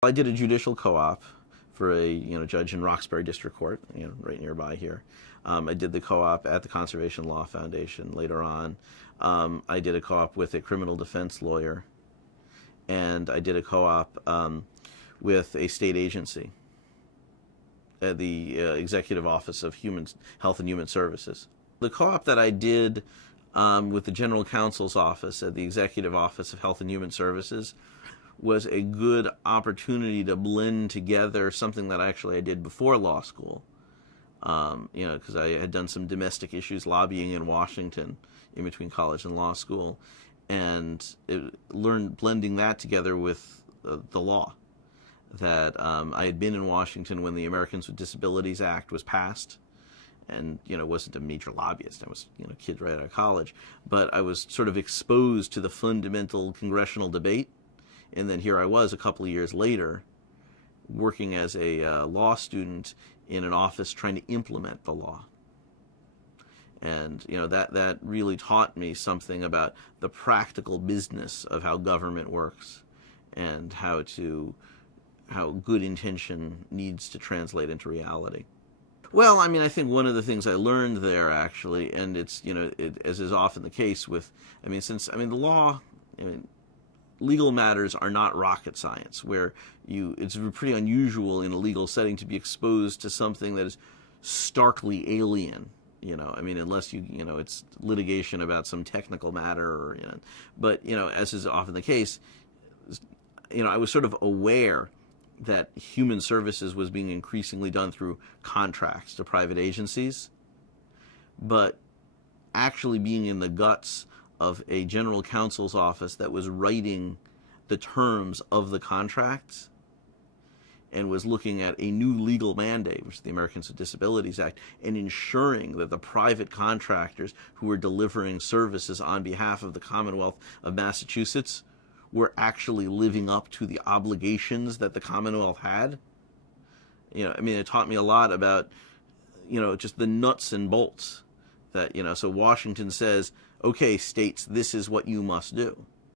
I did a judicial co-op for a judge in Roxbury District Court, right nearby here. I did the co-op at the Conservation Law Foundation later on. I did a co-op with a criminal defense lawyer, and I did a co-op with a state agency at the Executive Office of Health and Human Services. The co-op that I did with the General Counsel's office at the Executive Office of Health and Human Services was a good opportunity to blend together something that actually I did before law school. Because I had done some domestic issues lobbying in Washington in between college and law school, and learned blending that together with the law. That I had been in Washington when the Americans with Disabilities Act was passed, and wasn't a major lobbyist. I was a kid right out of college, but I was sort of exposed to the fundamental congressional debate. And then here I was a couple of years later working as a law student in an office trying to implement the law. And that really taught me something about the practical business of how government works and how good intention needs to translate into reality. Well, I think one of the things I learned there actually, and it's as is often the case with, the law, legal matters are not rocket science, where it's pretty unusual in a legal setting to be exposed to something that is starkly alien. Unless it's litigation about some technical matter, but as is often the case, I was sort of aware that human services was being increasingly done through contracts to private agencies, but actually being in the guts of a general counsel's office that was writing the terms of the contracts and was looking at a new legal mandate, which is the Americans with Disabilities Act, and ensuring that the private contractors who were delivering services on behalf of the Commonwealth of Massachusetts were actually living up to the obligations that the Commonwealth had. It taught me a lot about, just the nuts and bolts that, so Washington says, okay, states, this is what you must do.